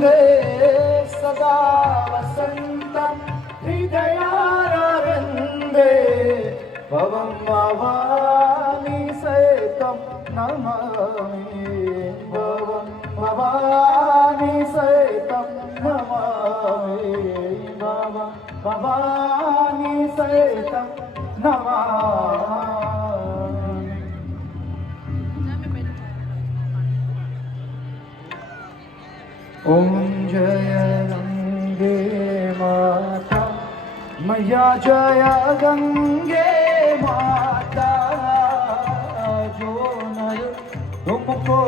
सदा वसन्तं हृदयारविन्दे भवं भवानी सहितं नमामि भवं भवानी सहितं नमामि भवं भवानी सहितं नमामि। ॐ जय गंगे माता मैया जय गंगे माता जो नर तुमको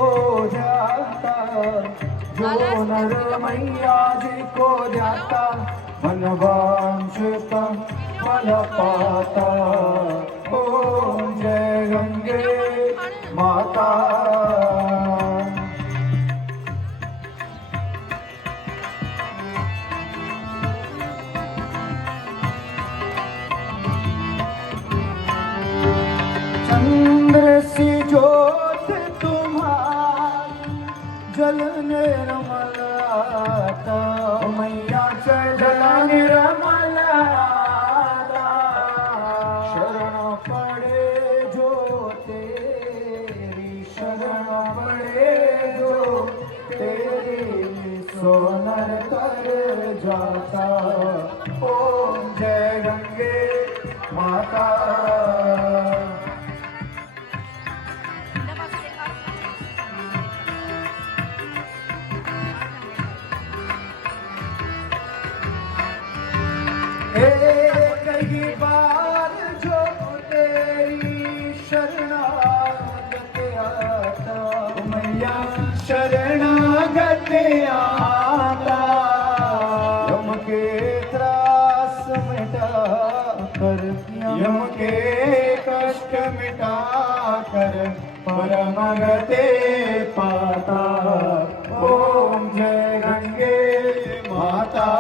जाता जो नर मैया जी को जाता मन वांछिता फल पाता। ॐ जय गंगे माता। चंद्र सी ज्योत तुम्हारी जल निर्मल आता मैया जल निर्मल आता शरण पड़े जो तेरी शरण पड़े जो तेरी सोनर कर जाता। ओम जय गंगे माता। एक ही बार जो तेरी शरणागत आता मैया शरणागत आता यम के त्रास मिटा कर यम के कष्ट मिटा कर परम गति पाता। ओम जय गंगे माता।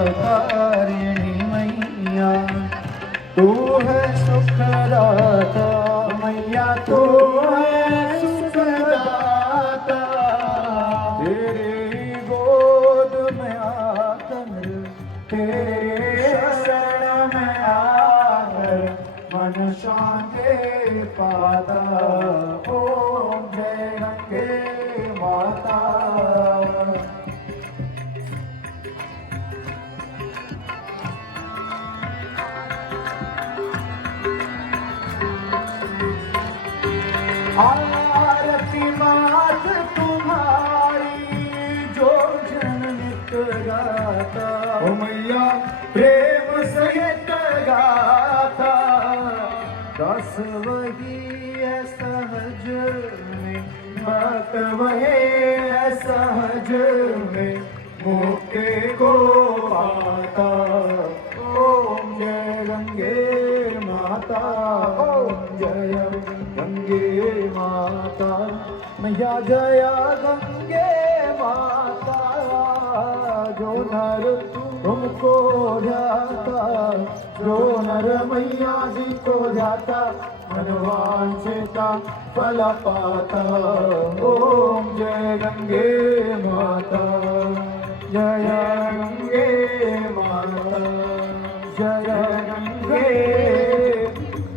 मंगलकारिणी मैया तू है सुखदाता मैया तू है सुखदाता तेरी गोद में आकर तेरे शरण में आकर मन शांति पाता। ओम जय गंगे माता। आरती मात तुम्हारी जो जन नित गाता ओ मैया प्रेम सहित गाता रस वही है सहज में बात वही है सहज में मुक्ति को पाता। ओम जय गंगे माता। ओम जय गंगे माता मैया जय गंगे माता जो नर तुमको जाता जो नर मैया जी को जाता मनवांछिता फल पाता। ओम जय गंगे माता जय गंगे माता जय गंगे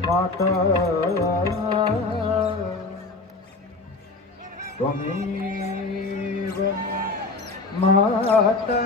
माता। त्वमेव माता